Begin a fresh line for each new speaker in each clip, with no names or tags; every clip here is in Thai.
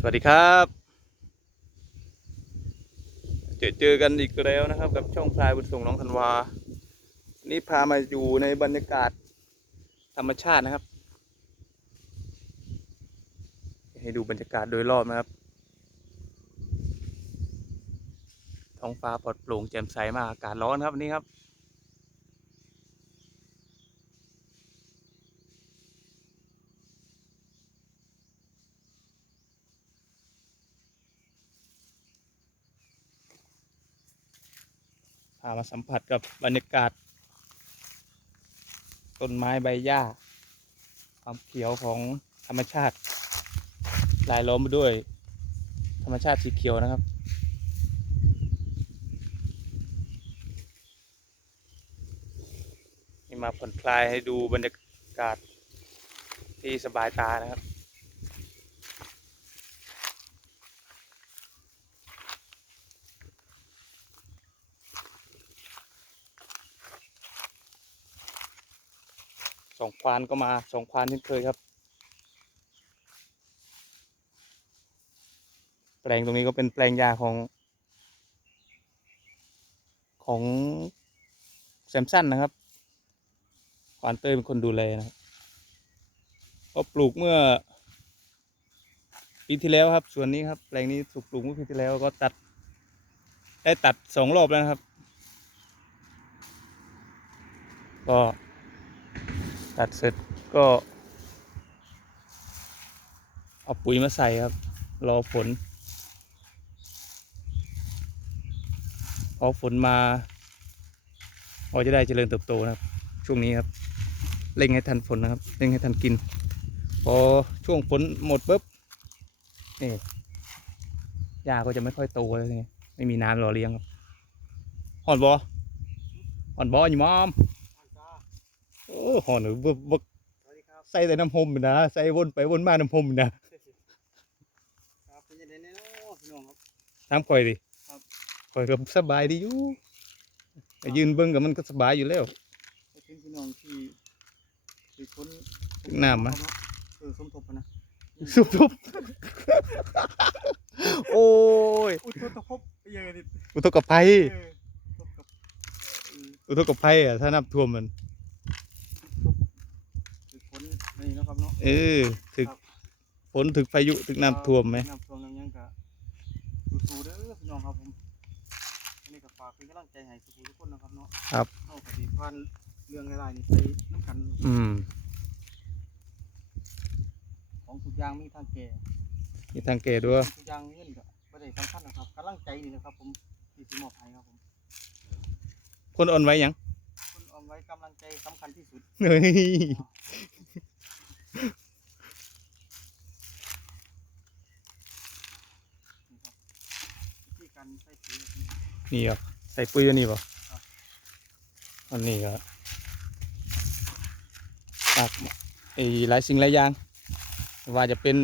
สวัสดีครับ เจอเจอกันอีกแล้วนะครับ กับช่องพลายบุญส่งน้องธันวา นี่พามาอยู่ในบรรยากาศธรรมชาตินะครับ ให้ดูบรรยากาศโดยรอบนะครับ ท้องฟ้าปลอดโปร่งแจ่มใสมากอากาศร้อนครับนนี้ครับามาสัมผัสกับบรรยากาศ ต้นไม้ใบหญ้า ความเขียวของธรรมชาติลายล้อมไปด้วย ธรรมชาติสีเขียวนะครับ นี่มาผ่อนคลายให้ดูบรรยากาศที่สบายตานะครับ องควานก็มาสองควานเช่นเคยครับ แปลงตรงนี้ก็เป็นแปลงยาของ ของแซมสันนะครับ ควานเต้ยเป็นคนดูแลนะครับก็ปลูกเมื่อ ปีที่แล้วครับ ส่วนนี้ครับ แปลงนี้ถูกปลูกเมื่อปีที่แล้วก็ตัด ได้ตัดสองรอบแล้วนะครับ ก็ ตัดเสร็จก็ เอาปุ๋ยมาใส่ครับ รอฝนพอฝนมาพอจะได้เจริญเติบโตนะครับ ช่วงนี้ครับเร่งให้ทันฝนนะครับเร่งให้ทันกิน พอช่วงฝนหมดปุ๊บนี่หญ้าก็จะไม่ค่อยโตเลยไม่มีน้ำรอเลี้ยงครับหอนบอหอนบออยู่มอม อ้หอนหรือบ่บ่
สวัสดีครับ
ใส่แต่น้ำหอมนะใส่วนไปวนมาน้ำหอมนะครับ
เป็นยังไงเนาะพี่น้องครับ
ถามข่อยดิ
ครับ
ข่อยก็สบายดีอยู่แต่ยืนเบิ่งกับมันก็สบายอยู่แล้ว
ไปถึงพี่น้องที่ที่คน
ถึงน้ำมะ
เออสมทบอะนะ
สุบทุบโอ้ย
อุทธภพไปยังไงดิ
อุทกภัย
เออทบกับเออ
อุทกภัยอะถ้าน้ำท่วมมัน
ทบคือคนนี่เนาะ ครับเนาะ
เออถึก
ครับ
ฝนถึกพายุถึกน้ำท่วมไหม
น้ำท่วมน้ำยังกะสู้ๆเด้อพี่น้องครับผมอันนี้ก็ฝากเป็นกำลังใจให้สู้ๆทุกคนนะครับเนาะ
ครับ
เอาคดีผ่านเรื่องอะไรนี่ไปน้ำกัน
อืม
ของทุกอย่างมีทางแก่
มีทางเกตด้วย
ทุกอย่างเงินก็บ่ได้สำคัญนะครับกำลังใจนี่นะครับ ผมที่สิมอบให้ครับผม
คนอ่อนไหวยัง
คุณเอาไว้กำลังใจสำคัญที่สุด
เฮ้ย
นี่ครับวิธีการใส่ปุ๋ยแบบ นี้
นี่เหรอใส่ปุ๋ยอันนี้ป่ะ
ครับ
อันนี้ก็ตักไอ้หลายสิ่งหลายอย่างไม่ว่าจะเป็น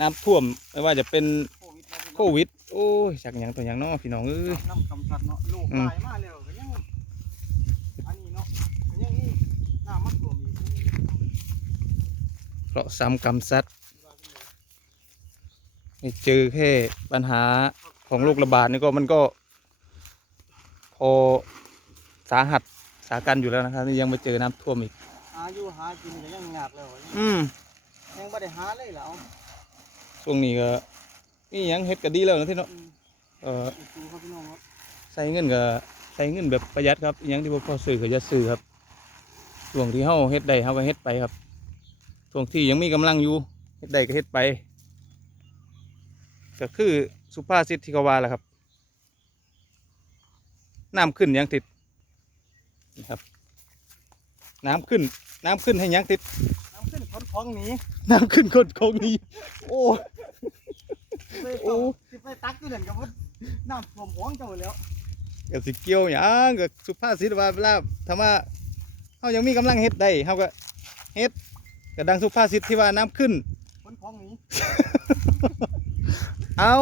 น้ำท่วมไม่ว่าจะเป็น
โควิดนะพี่น้อง
โควิดโอ้ยจากอย่างตัวอย่างเน้อพี่น้องเอ้ย
น้ำกำจัดเนาะโลก
อืม
ตายมาแล้วก็ยังอันนี้เนาะก็ยังนี่น้ำมันท่วมอีกยังนี่
เพราะซ้ำกรรมซัด
ว่าเป็นไง
ไม่เจอแค่ปัญหาของโรคระบาดนี่ก็มันก็ พอสาหัสสากันอยู่แล้วนะครับนี่ยังมาเจอน้ำท่วมอีก
หาอยู่หากินก็ยังยากแล้วยัง
อืม
ยังไม่ได้หาเลยแล้ว
ช่วงนี้ก็นี่ยังเฮ็ดก็ดีแล้วนะที่เนาะ
อืม
เออ
สู้ครับพี่น้องครับ
ใส่เงินก็ใส่เงินแบบประหยัดครับอหยังที่บ่พอซื้อก็จะซื้อครับช่วงที่เฮาเฮ็ดได้เฮาก็เฮ็ดไปครับช่วงที่ยังมีกำลังอยู่เฮ็ดได้ก็เฮ็ดไป ก็คือสุภาษิตที่เขาว่าแหละครับ น้ำขึ้นหยังติดนะครับน้ำขึ้น น้ำขึ้นให้หยังติด
น้ำขึ้นคนของหนี
น้ำขึ้นคนคงนี้โอ้
ไป
โอ้
สิไปตักอยู่นั่นก็ว่าน้ำท่วมของเจ้าแล้ว
ก็สิเกี่ยวหยังก็สุภาษิตว่าเวลาถ้าว่าเฮายังมีกำลังเฮ็ดได้เฮาก็เฮ็ดก็ดังสุภาษิตที่ว่าน้ำขึ้น
คนของหนี
เอา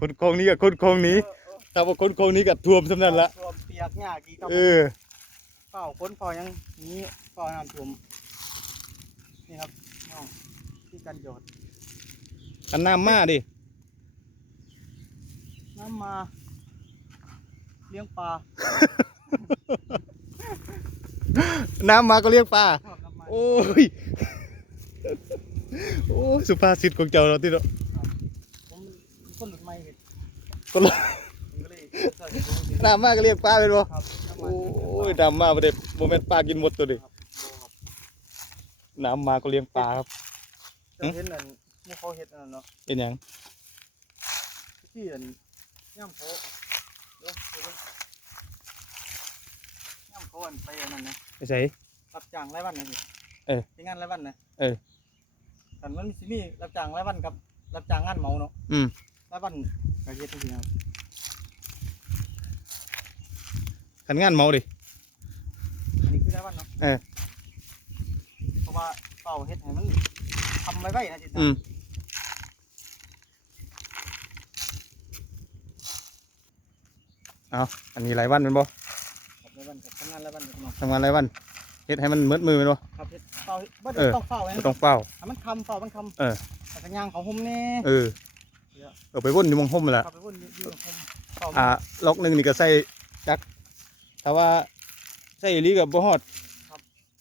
คนคงนี้กับคนคงนี้
เออ เออ
ถ้าว่าคนคงนี้ก็ท่วมสำนั้นละ
ท่วมเปียกหญ้ากี่ครับ
เออ
เฝ้าคนเฝ้ายังนี้เฝ้าน้ำท่วมนี่ครับน้องที่กันหยอด
กันน้ำมาดิ
น้ำมาเลี้ยงปลา
น้ำมาก็เรียกปลา
ชอบน้ำมา
โอ้ย โอ้ยสุภาษิตของเจ้าเราที่เรา
ผมเป็นคนหลุดไม่เห็น
คนละ
ผมก็เลยใส่ถุงมือ
น้ำมาก็เรียกปลาเป็นบ่
ครับน้ำ
โอ
มา้
ยน้ำมาประเด็โมเมนต์ปลากินหมดตัวดิ
ครับโบครับ
น้ำมาก็เลี้ยงปลาครับ
เจะเห็นอันหมู่เขาเห็ดอันนั้นเนาะ
เป็นหยัง
ที่อันย่ำเขาเดี๋ยวเดี๋ยวเดี๋ยวย่ำเขาอันไปอันนั้นนะ
ไปใส่
รับจ้างรายวันนะพี่
เออ
ที่งานรายวันนะ
เออ
แต่มันมีสิมีรับจ้างรายวันกับรับจ้างงานเหมาเนาะ
อืม
รายวันก็เฮ็ดจังซี่ครับ
ขันงานเมาดิ
อันนี้คือรายวันเนาะ
เออ
เพราะว่าเป่าเฮ็ดให้มันทำไว้ไว้นะจิต
อืมเอาอันนี้รายวันเป็นบ่
ครับรายวันกับทำงานรายวันกับเนาะ
ทำงานรายวันเฮ็ดให้มันมืดมือเป็นบ่
ครับเฮ็ดเป่าบ่
เอ
ได้
อ
ต้องเป่าไว้
ไม่
นะ
ต้องเฝ้า
ให้มันคำเป่ามันคำ
เออ
แต่ก็ย่างของผมแน่
เออเออไปวนอยู่หมองห่มนั่นแหละ
ครับไปวนอยู่อยู่ของผมเป่า
อ่าล็อกหนึ่งนี่ก็ใส่จัก ถ้าว่าใส่อีหลีกับบ่ฮอด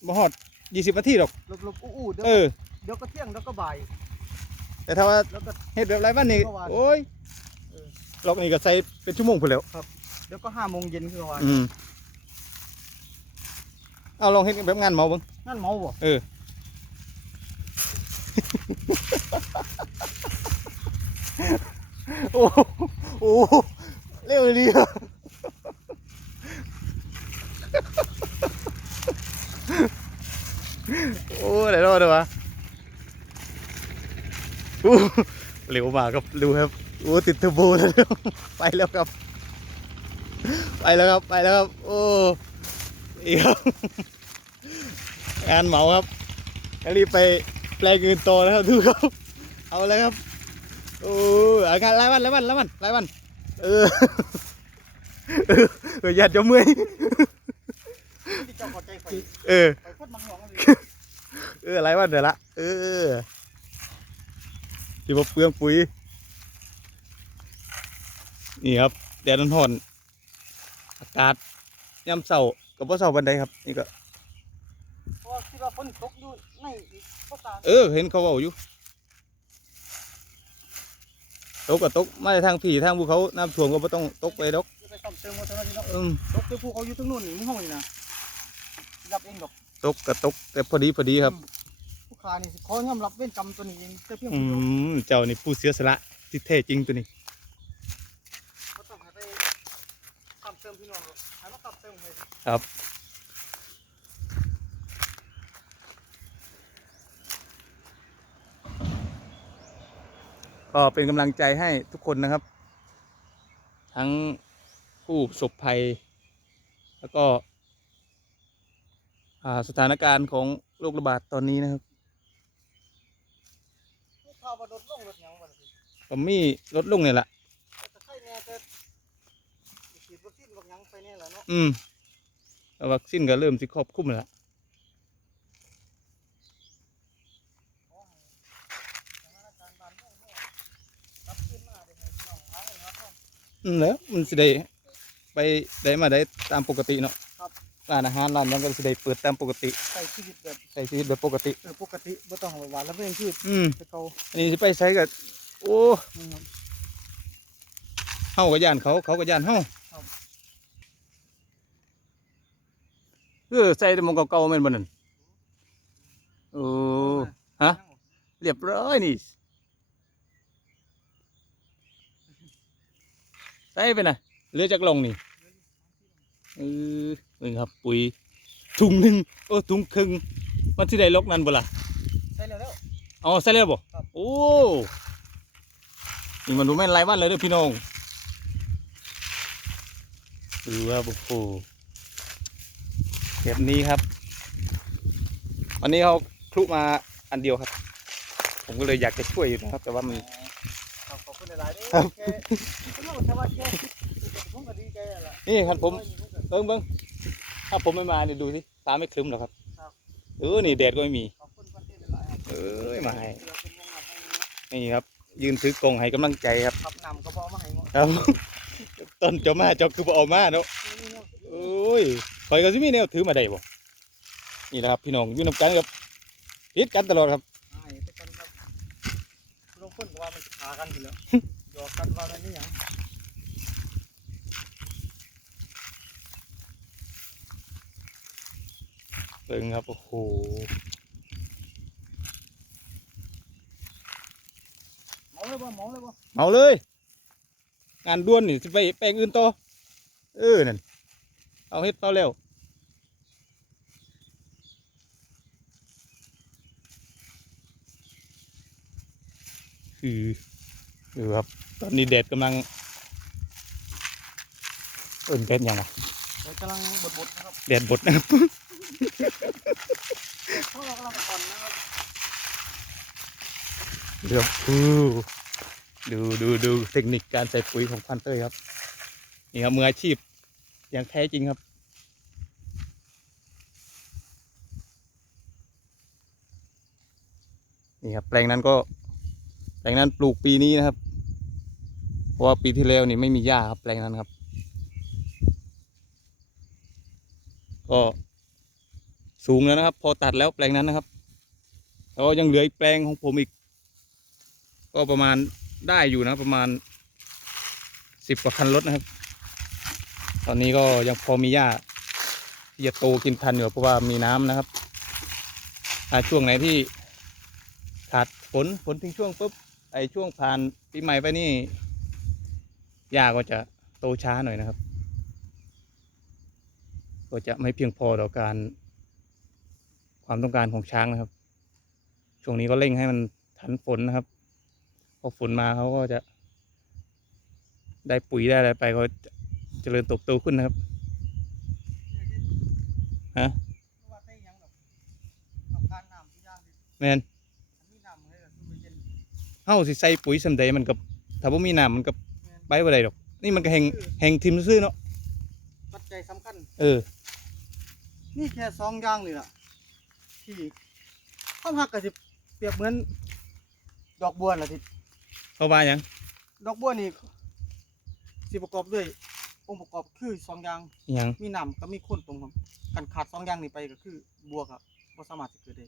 บ่ฮอดยี่สิบนาทีหรอก
ลบๆอู้ๆเดี๋ยว
เออ
เดี๋ยวก็เที่ยงเดี๋ยวก็บ่าย
แต่ถ้าว่า
แล้วก็
เฮ็ดแบบไรบ้านนี่
เมื่อวาน
โอ้ย
เออ
ล็อกนี่ก็ใส่เป็นชั่วโมงพุ่นแล้ว
เดี๋ยวก็ห้าโมงเย็นคือว่า
อืมเอาลองเฮ็ดแบบงานเมาเบิ่ง
นั่นเมาบ่
เออ โอ้โหโอ้โหเร็วดีอะโอ้ไหนรอดเลยวะโอ้เร็วมากครับดูครับโอ้ติดเทอร์โบแล้วไปแล้วครับ ไปแล้วครับไปแล้วครับโอ้อีกครับงานเหมาครับรีบไปแปลงเงินโตนะครับดูครับ เอาเลยครับโอ้เอางานรายวันรายวันรายวันรายวันเออเออเออยัดจะเมื่อย
ที่เจ้าเข้าใจไฟ
เออ
ไปโคตรมังหลวงเลย
เออรายวันเดี๋ยวละเออ ที่ว่าเปลืองปุ๋ย นี่ครับแดดร้อนๆอากาศย่ำเสากับว่าเสาบันไดครับ นี่ก็
เพราะว่าคิดว่าฝนตกอยู่ในอีกภาษา
เออ เห็นเขาเบาอยู่ตกกับตกมาทางผีทางภูเขาน้ำท่วมก็ไม่ต้องตกไปดอก
จะไปซ่อมเติมมอเตอร์นี่เนาะ
อืม
ตกไปภูเขาอยู่ทั้งนู่นนี่มึงห้องนี่นะรับเองดอก
ตกกับตกแต่พอดีพอดีครับ
ผู้ค้านี่สิขอยอมรับเว้นกรรมตัวนี้เองแต่เพียง
อื
ผู้เดียว
มเจ้านี่ผู้เสียสละที่แท้จริงตัวนี้
ก็ต้องให้ไปซ่อมเติมพี่น้องหรอกให้มาซ่อมเติมให้
ครับ ก็เป็นกำลังใจให้ทุกคนนะครับ ทั้งผู้ประสบภัย แล้วก็อ่าสถานการณ์ของโรคระบาดตอนนี้นะครับ
ผู้ข่าวว่าลดล งลดหยังบ่ล่ะสิ
ก็มีลดลงเนี่ยแหละ
แต่ใครแน่แต่ฉีดวัคซีนกับหยังไปแน่แหละเนาะ
อืมแล้ววัคซีนก็เริ่มสิครอบคลุมแล้ว
ขอให้สถานการณ์บ้านเมืองเฮากลับคืนมาได้ให้พี่น้องหาเงินหาทอง
อืมแล้วมันสิได้ไปได้มาได้ตามปกติเนาะ
ค รับ
ร้านอาหารร้านนั้นก็สิได้เปิดตามปกติ
ใช้ชีวิตแบบ
ใช้ชีวิตแบบปกติ
เออปกติบ่ต้องหวานแล้วเรื่องชีวิต
อืม
แต่เก่า
อันนี้สิไปใช้กับโอ้
อืมครับ
เฮากับย่านเขาเขากับย่านเฮา
ครับ
เออใส่แต่หมองเก่าๆแม่นบ่นั่นโอ้ฮะ เรียบร้อยนี่ใส่ไปน่ะเหลือจากลงนี่เออ นี่ครับ ปุ๋ยถุงหนึ่งโอ้ถุงครึ่งมันสิได้ลกนั่นบ่ล่ะ
ใช่แล้วแล้ว
อ๋อใส่แล้วบ่
ครับ
โอ้นี่มันดูแม่นรายวันเลยเด้อพี่น้องดูว่าโอ้โหแบบนี้ครับวันนี้เขาคลุมาอันเดียวครับ ผมก็เลยอยากจะช่วยอยู่นะครับ แต่ว่ามัน
ครับขอบคุณหลายๆเด้
ครับ
แกผมรู้แต่ว่าแกผมก็ดีใจแหละ
นี่ครับผมเบิ้งเบิ้ง ถ้าผมไม่มาเนี่ยดูสิฟ้าไม่ครึ้มหรอกครับ
ครับ
เออนี่แดดก็ไม่มี
ขอบคุณคนที่หลายๆครับ
เอ้ยมาให้
เพื่อเป็นวงเงินให้
นี่ครับ ยืนถือกล่องให้กำลังใจครับ
ขับนำก็บอกมาให้หมด
ครับต้นเจ้ามาเจ้าคือบ่เอามาเนาะโอ้ยข่อยก็สิมีแนวถือมาได้บ่นี่แหละครับ พี่น้องอยู่นำกันกับติดกันตลอดครับ
ใช่ไปกันครับลงคนก็ว่ามันจะขากันอยู่แล้วหยอกกันว่ามันนี่หยัง
เบิ่งครับ โอ้โห
เมาเลยบ่เมาเลยบ่
เอาเลย งานด่วนนี่สิไปแปลงอื่นต่อเออนั่นเอาเฮ็ดต่อแล้วคือดูครับ ตอนนี้แดดกำลังเอิ่นแดดยังไง
เดี๋ยวกำลังบดบดๆนะครับ
แดดบดนะครับ
เดี๋
ยวดูดูดูเทคนิคการใส่ปุ๋ยของพันเตอร์ครับ นี่ครับมืออาชีพอย่างแท้จริงครับนี่ครับแปลงนั้นก็แปลงนั้นปลูกปีนี้นะครับ เพราะว่าปีที่แล้วนี่ไม่มีหญ้าครับแปลงนั้นครับ ก็ สูงแล้วนะครับ พอตัดแล้วแปลงนั้นนะครับแล้วก็ยังเหลืออีกแปลงของผมอีก ก็ประมาณได้อยู่นะประมาณสิบกว่าคันรถนะครับ ตอนนี้ก็ยังพอมีหญ้าที่จะโตกินทันอยู่เพราะว่ามีน้ำนะครับถ้าช่วงไหนที่ขาดฝนฝนทิ้งช่วงปุ๊บไอช่วงผ่านปีใหม่ไปนี่หญ้าก็จะโตช้าหน่อยนะครับ ก็จะไม่เพียงพอต่อการ ความต้องการของช้างนะครับ ช่วงนี้ก็เร่งให้มันทันฝนนะครับพอฝนมาเขาก็จะ ได้ปุ๋ยได้อะไรไปเขาจะเจริญเติบโตขึ้นนะครับฮะ
เพราะว่าได้หยังแบบต้องการน้ำที่ยากที่
แมน
อันนี้น้ำเลยแบบคือเย็น
เฮาสิใส่ปุ๋ยสำใดมันกับถ้าบ่มีน้ำมันกับ
แม่น
ไปบ่ได้ดอก นี่มันก็แห่งแห่งทิมซื่อๆเนาะ
ปัจจัยสำคัญ
เออ
นี่แค่สองอย่างนี่แหละ ที่ความหักก็สิเปรียบเหมือน ดอกบัวน่ะที่
เข้าว่าหยัง
ดอกบัวนี่สิประกอบด้วยองค์ประกอบคือสองอย่าง
อิหยัง
มีน้ำก็มีโคนตรงครับกันขาดสองอย่างนี้ไปก็คือบัวครับบ่สามารถจะเกิดได้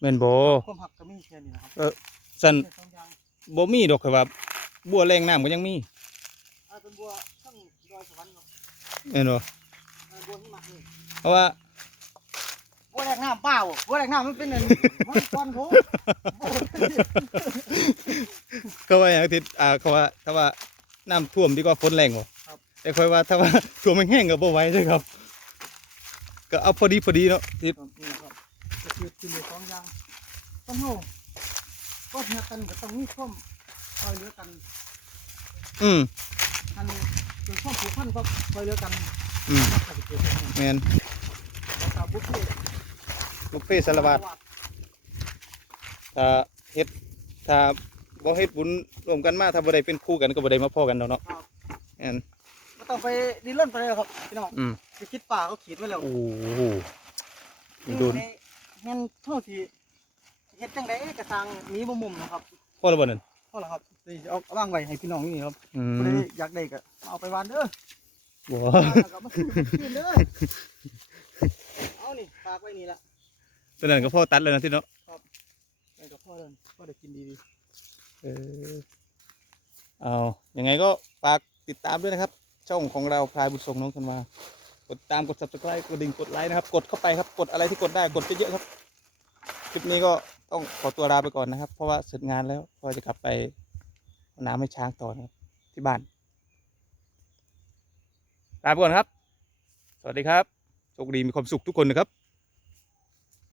แม่นบ่
ความหักก็มีแค่นี้นะครับ
สั่น
แค่สองอย่าง
บ่มีดอกคือว่าบัวแรงน้ำก็ยังมี
อาเป็นบัวทั้งดอยสวรรค์ครับ
แม่นบ่
เออบัวหิมะเลย
เพราะว่า
บัวแรกน้ำเปล่าบัวแรกน้ำมันเป็นอันมันก้อนโถ
เขาว่าหยังทิศอ่าเขาว่าถ้าว่าน้ำท่วมดีกว่าฝนแรงบ่แต่ค่อยว่าถ้าว่าท่วมแห้งๆก็บ่ไหวเลยครับ ก็เอาพอดีพอดีเนาะทิศ
ครับนี่ครับก็คือคือมีสองอย่างต้องเฮาก็เฮียกันก็ต้องมีความคอยเหลือกัน
อืม
อันเป็นความผูกพันก็คอยเหลือกัน
อืม
ถ้าสิเกิดขึ้น
แม่น
แล้วก็บุฟเฟ่ต์
บุฟเฟ่ต์สารวัตรถ้าเฮ็ดถ้าบ่เฮ็ดบุญร่วมกันมาถ้าบ่ได้เป็นคู่กันก็บ่ได้มาพ้อกันดอกเนาะ
ครับ
แม่น
ไม่ต้องไปดิ้นรนไปเลยหรอกครับพี่น้อง
อืม
ไปคิดป่าเขาขีดไว้แล้ว
โอ้โหโดน
นี่แม่นเท่าที่เฮ็ดจังไดกระทางหนี้บ่มุมนะครับ
พอแล้วบ่นั่น
เท่าไหร่ครับนี่เอาเอาวางไว้ให้พี่น้องนี่ครับ
อื
บ่ได้
ม
อยากได้ก็เอาไปวานเด้อ
บ่
วานแล้วก็มาคืนคืนเด้อเอานี่ฝากไว้นี่ละ
ตอนนั้นก็พ่อตัดแล้วนะที่เนาะ
ไปกับพ่อเดินพ่อได้กินดี
เออเอายังไงก็ฝากติดตามด้วยนะครับ ช่องของเราพลายบุญทรงน้องกันมากดตามกด subscribe กดดิ่งกดไลค์นะครับ กดเข้าไปครับกดอะไรที่กดได้กดเยอะๆครับคลิปนี้ก็ต้องขอตัวลาไปก่อนนะครับ เพราะว่าเสร็จงานแล้วก็จะกลับไปเอาน้ำให้ช้างต่อนะครับที่บ้านลาไปก่อนครับ สวัสดีครับโชคดีมีความสุขทุกคนนะครับ